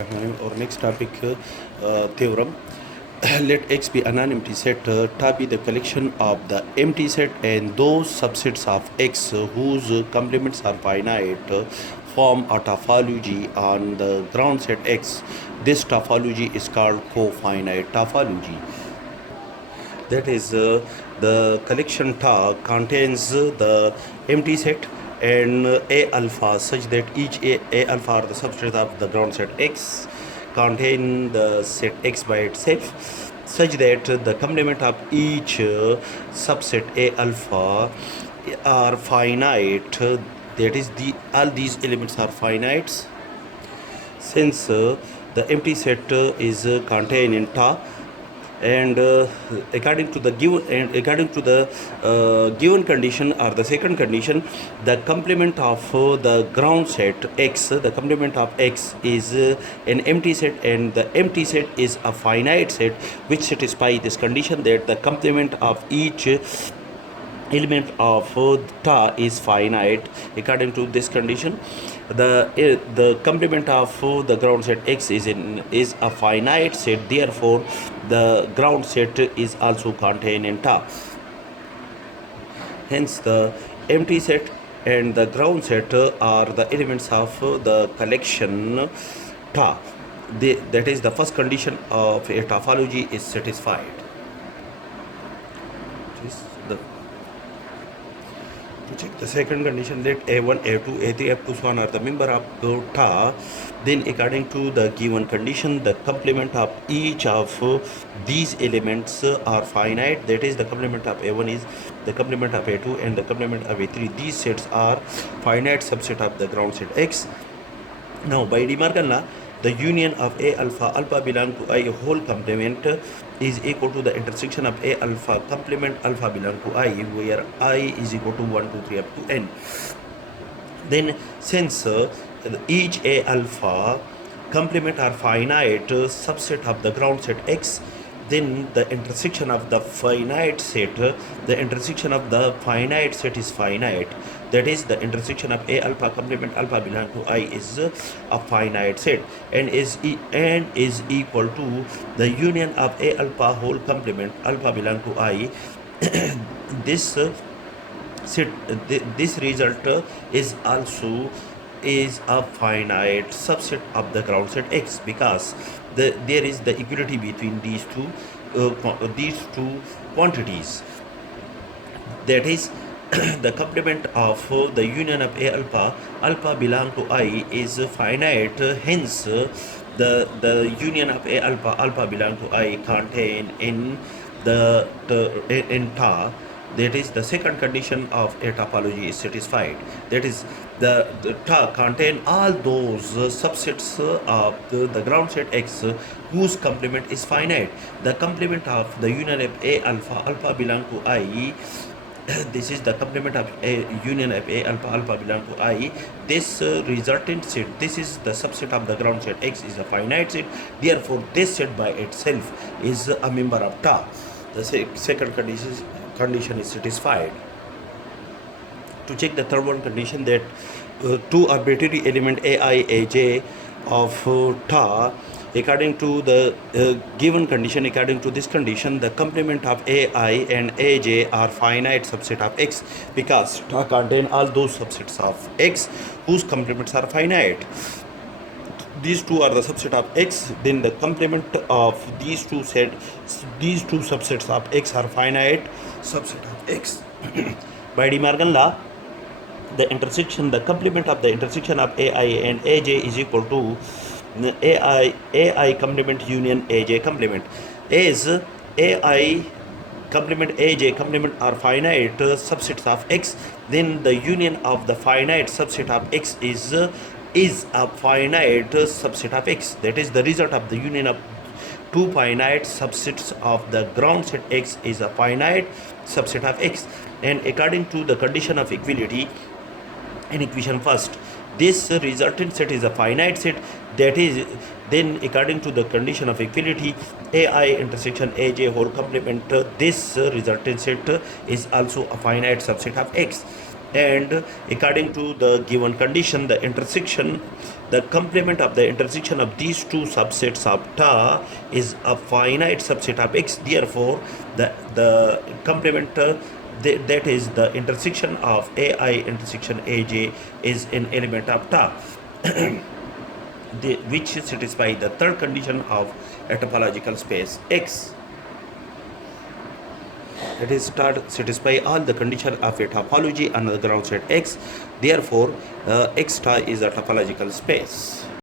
Our next topic, theorem. Let X be an empty set, Ta be the collection of the empty set and those subsets of X whose complements are finite form a topology on the ground set X. This topology is called cofinite topology. That is, the collection Ta contains the empty set and A alpha such that each A alpha are the subset of the ground set X contain the set X by itself such that the complement of each subset A alpha are finite. That is, all these elements are finite since the empty set is contained in Ta, and according to the given condition or the second condition, the complement of the ground set X, the complement of X is an empty set and the empty set is a finite set which satisfy this condition that the complement of each element of Ta is finite. According to this condition, the complement of the ground set X is a finite set. Therefore, the ground set is also contained in Ta. Hence, the empty set and the ground set are the elements of the collection Ta. That is, the first condition of a topology is satisfied. To check the second condition, let A1, A2, A3, up to so on are the member of Ta. Then according to the given condition, the complement of each of these elements are finite. That is, the complement of A1 is the complement of A2 and the complement of A3. These sets are finite subset of the ground set X. Now, by De Morgan law, the union of A alpha belong to I whole complement is equal to the intersection of A alpha complement alpha belong to I, where I is equal to 1, 2, 3 up to n. Then, since each A alpha complement are finite subset of the ground set X, then the intersection of the finite set, is finite. That is, the intersection of A alpha complement alpha belong to I is a finite set and is equal to the union of A alpha whole complement alpha belong to I. This set, this result is also is a finite subset of the ground set X, because there is the equality between these two quantities. That is, the complement of the union of A alpha belong to I is finite. Hence, the union of A alpha belong to I contain in in Ta. That is, the second condition of a topology is satisfied. That is, the Ta contain all those subsets of the ground set X whose complement is finite. The complement of the union of A alpha belong to I. This is the complement of a union of A alpha belong to I. This resultant set, this is the subset of the ground set X, is a finite set. Therefore, this set by itself is a member of Ta. The second condition is satisfied. To check the third one condition, that two arbitrary element AI, AJ of Ta, according to the given condition, according to this condition, the complement of AI and AJ are finite subset of X, because Ta contain all those subsets of X whose complements are finite. These two are the subset of X, then the complement of these two subsets of X are finite subset of X. By De Morgan law, the complement of the intersection of AI and AJ is equal to AI complement union AJ complement. As AI complement AJ complement are finite subsets of X, then the union of the finite subset of X is a finite subset of X. That is, the result of the union of two finite subsets of the ground set X is a finite subset of X. And according to the condition of equality in equation first, this resultant set is a finite set. That is, then according to the condition of equality AI intersection AJ whole complement, this resultant set is also a finite subset of X. And according to the given condition, the intersection The complement of the intersection of these two subsets of ta is a finite subset of X. Therefore, the complement that is the intersection of AI intersection AJ is an element of ta. Which satisfy the third condition of a topological space X. It is satisfy all the condition of a topology on the ground set X. Therefore, X star is a topological space.